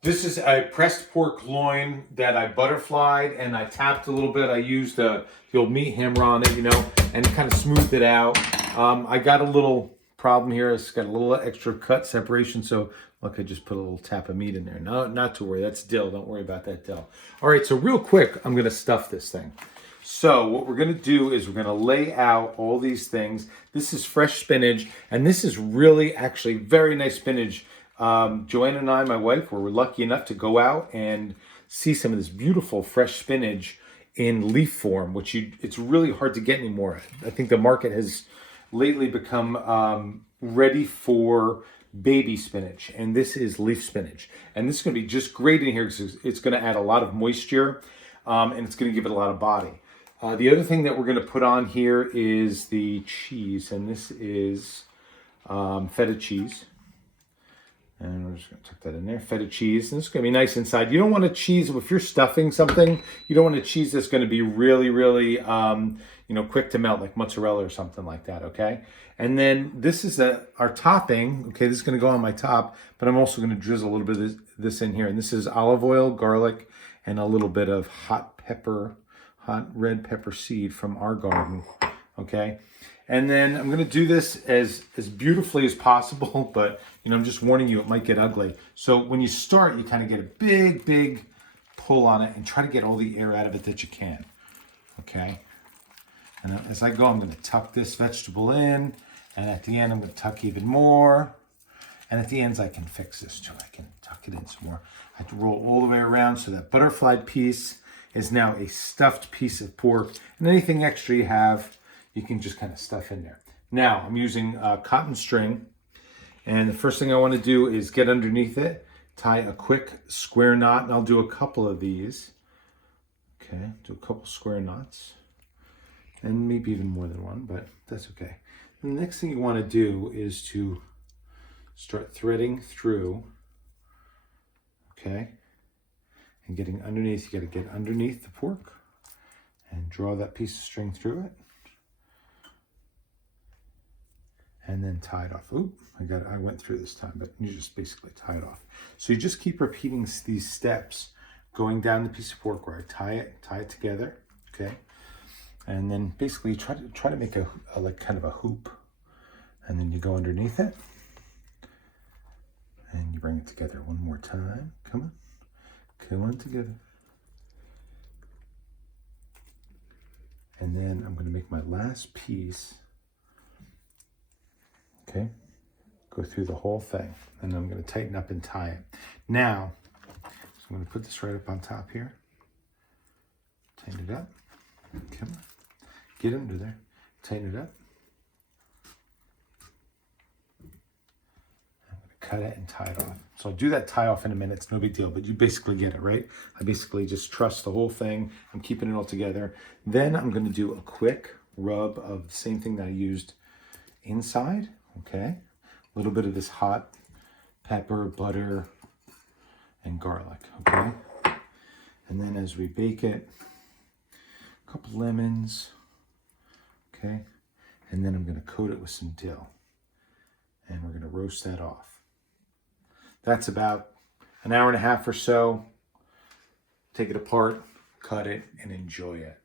This is a pressed pork loin that I butterflied and I tapped a little bit. I used the old meat hammer on it, and kind of smoothed it out. I got a little problem here. It's got a little extra cut separation. So look, I just put a little tap of meat in there. No, not to worry. That's dill. Don't worry about that dill. All right, so real quick, I'm going to stuff this thing. So what we're going to do is we're going to lay out all these things. This is fresh spinach, and this is really actually very nice spinach. Joanna and I, my wife, were lucky enough to go out and see some of this beautiful fresh spinach in leaf form, which it's really hard to get anymore. I think the market has lately become ready for baby spinach, and this is leaf spinach. And this is going to be just great in here because it's going to add a lot of moisture, and it's going to give it a lot of body. The other thing that we're going to put on here is the cheese, and this is feta cheese. And we're just going to tuck that in there. Feta cheese. And it's going to be nice inside. You don't want a cheese, if you're stuffing something, you don't want a cheese that's going to be really, really, quick to melt, like mozzarella or something like that, okay? And then this is our topping. Okay, this is going to go on my top, but I'm also going to drizzle a little bit of this in here. And this is olive oil, garlic, and a little bit of hot red pepper seed from our garden, okay? And then I'm going to do this as beautifully as possible, but I'm just warning you, it might get ugly. So when you start, you kind of get a big pull on it and try to get all the air out of it that you can, okay? And as I go, I'm going to tuck this vegetable in, and at the end, I'm going to tuck even more. And at the ends, I can fix this too. I can tuck it in some more. I have to roll all the way around so that butterflied piece is now a stuffed piece of pork. And anything extra you have, you can just kind of stuff in there. Now, I'm using cotton string. And the first thing I want to do is get underneath it, tie a quick square knot, and I'll do a couple of these. Okay, do a couple square knots. And maybe even more than one, but that's okay. And the next thing you want to do is to start threading through, okay? And getting underneath, you got to get underneath the pork and draw that piece of string through it. And then tie it off. Oop, I went through this time, but you just basically tie it off. So you just keep repeating these steps, going down the piece of pork where I tie it together, okay? And then basically try to make a like kind of a hoop. And then you go underneath it. And you bring it together one more time. Come on together. And then I'm going to make my last piece. Okay, go through the whole thing, and I'm going to tighten up and tie it. Now, so I'm going to put this right up on top here. Tighten it up. Come on, get under there. Tighten it up. I'm going to cut it and tie it off. So I'll do that tie off in a minute. It's no big deal, but you basically get it, right? I basically just truss the whole thing. I'm keeping it all together. Then I'm going to do a quick rub of the same thing that I used inside. Okay, a little bit of this hot pepper, butter, and garlic, okay? And then as we bake it, a couple lemons, okay? And then I'm gonna coat it with some dill. And we're gonna roast that off. That's about an hour and a half or so. Take it apart, cut it, and enjoy it.